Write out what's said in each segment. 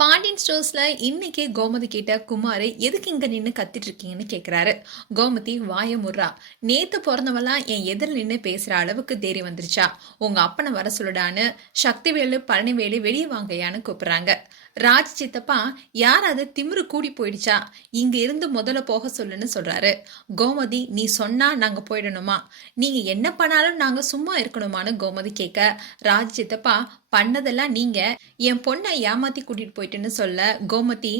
பாண்டியன் ஸ்டோர்ஸ்ல இன்னைக்கு கோமதி கிட்ட குமார் எதுக்கு இங்க நின்னு கத்திட்டு இருக்கீங்கன்னு கேக்குறாரு. கோமதி வாய முர்றா. நேத்து பிறந்தவெல்லாம் என் எதிரில் நின்னு பேசுற அளவுக்கு தைரியம் வந்துருச்சா? உங்க அப்பனை வர சொல்லுடான்னு சக்திவேலு பழனிவேலு வெளியே வாங்கயான்னு கூப்பிடுறாங்க. ராஜ் சித்தப்பா யாராவது திமிரு கூடி போயிடுச்சா, இங்க இருந்து முதல்ல போக சொல்லுன்னு சொல்றாரு. கோமதி நீ சொன்னா நாங்க போயிடணுமா, நீங்க என்ன பண்ணாலும் நாங்க சும்மா இருக்கணுமான்னு கோமதி கேட்க, ராஜ் சித்தப்பா பண்ணதெல்லாம் நீங்க என் பொண்ணை ஏமாத்தி கூட்டிட்டு போயிட்டுன்னு சொல்ல கோமதி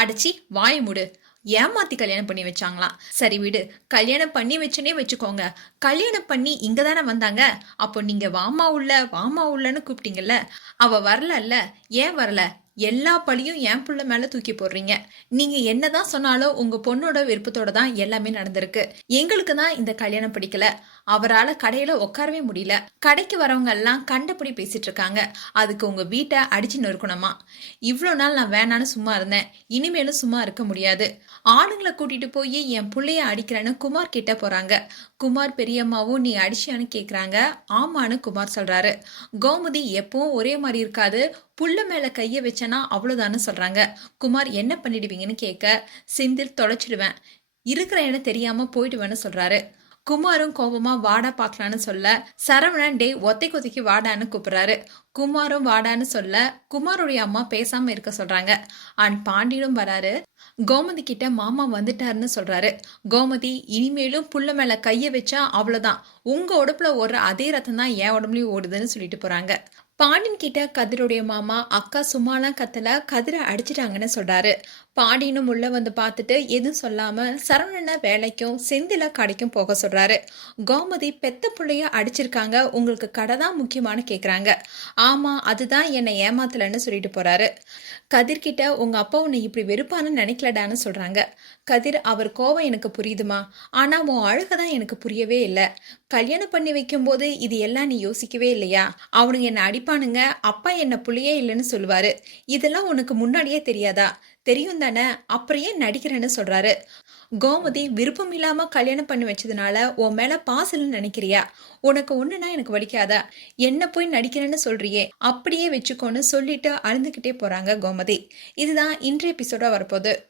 அடைச்சி வாய முடு, ஏமாத்தி கல்யாணம் பண்ணி வச்சாங்களாம். சரி விடு, கல்யாணம் பண்ணி வச்சுனே வச்சுக்கோங்க, கல்யாணம் பண்ணி இங்க தானே வந்தாங்க, அப்போ நீங்க வாமா உள்ளன்னு கூப்பிட்டீங்கல்ல, அவ வரல, ஏன் வரல, எல்லா பழியும் என் புள்ள மேல தூக்கி போடுறீங்க. நீங்க என்னதான் சொன்னாலும் உங்க பொண்ணோட விருப்பத்தோட தான் எல்லாமே நடந்திருக்கு. எங்களுக்கு தான் இந்த கல்யாணம் பிடிக்கல, அவரால் கடையில உட்காரவே முடியல, கடைக்கு வரவங்க எல்லாம் கண்டபடி பேசிட்டு இருக்காங்க, அதுக்கு உங்க வீட்டை அடிச்சு நொறுக்கணுமா? இவ்வளோ நாள் நான் வேணான்னு சும்மா இருந்தேன், இனிமேலும் சும்மா இருக்க முடியாது. ஆளுங்களை கூட்டிட்டு போய் என் பிள்ளைய அடிக்கிறேன்னு குமார் கிட்ட போறாங்க. குமார் பெரியம்மாவும் நீ அடிச்சியான்னு கேக்குறாங்க. ஆமான்னு குமார் சொல்றாரு. கோமதி எப்பவும் ஒரே மாதிரி இருக்காது, புள்ள மேல கைய வச்சனா அவ்வளவுதான்னு சொல்றாங்க. குமார் என்ன பண்ணிடுவீங்கன்னு கேட்க, செந்தில் தொலைச்சிடுவேன், இருக்கிற இடம் தெரியாம போயிடுவேன்னு சொல்றாரு. குமாரும் கோபமா வாடா பாக்கலான்னு சொல்ல, சரவணன் டே ஒத்தை கொத்தைக்கு வாடான்னு கூப்பிடுறாரு. குமாரும் வாடான்னு சொல்ல குமாருடைய அம்மா பேசாம இருக்க சொல்றாங்க. அண்ட் பாண்டியனும் வராரு. கோமதி கிட்ட மாமா வந்துட்டாருன்னு சொல்றாரு. கோமதி இனிமேலும் புள்ள மேல கைய வச்சா அவ்வளவுதான், உங்க உடம்புல ஓடுற அதே ரத்தம் தான் என் உடம்புலயும் ஓடுதுன்னு சொல்லிட்டு போறாங்க. பாண்டியன் கிட்ட கதிருடைய மாமா அக்கா சும்மாலாம் கத்தல, கதிரை அடிச்சிட்டாங்கன்னு சொல்றாரு. பாண்டியனும் உள்ள வந்து பார்த்துட்டு எதுவும் சொல்லாம சரவணனை வேலைக்கும் செந்தில கடைக்கும் போக சொல்றாரு. கோமதி பெத்த புள்ளைய அடிச்சிருக்காங்க, உங்களுக்கு கடை தான் முக்கியமானு கேக்குறாங்க. ஆமா அதுதான் என்னை ஏமாத்தலன்னு சொல்லிட்டு போறாரு. கதிர்கிட்ட உங்க அப்பா உன்னை இப்படி வெறுப்பான்னு நினைக்கலடான்னு சொல்றாங்க. கதிர் அவர் கோவம் எனக்கு புரியுதுமா, ஆனா உன் அழுகதான் எனக்கு புரியவே இல்லை. கல்யாணம் பண்ணி வைக்கும் போது இது எல்லாம் நீ யோசிக்கவே இல்லையா? அவனுங்க என்ன அடிப்பானுங்க, அப்பா என்ன புள்ளையே இல்லைன்னு சொல்லுவாரு, இதெல்லாம் உனக்கு முன்னாடியே தெரியாதா? தெரியும் தானே, அப்புறம் ஏன் நடிக்கிறேன்னு சொல்றாரு. கோமதி விருப்பம் இல்லாம கல்யாணம் பண்ணி வச்சதுனால உன் மேல பாசல்னு நினைக்கிறியா? உனக்கு ஒண்ணுனா எனக்கு வலிக்காதா? என்ன போய் நடிக்கிறேன்னு சொல்றியே, அப்படியே வச்சுக்கோன்னு சொல்லிட்டு அழுந்துகிட்டே போறாங்க கோமதி. இதுதான் இன்றைய எபிசோடா வரப்போகுது.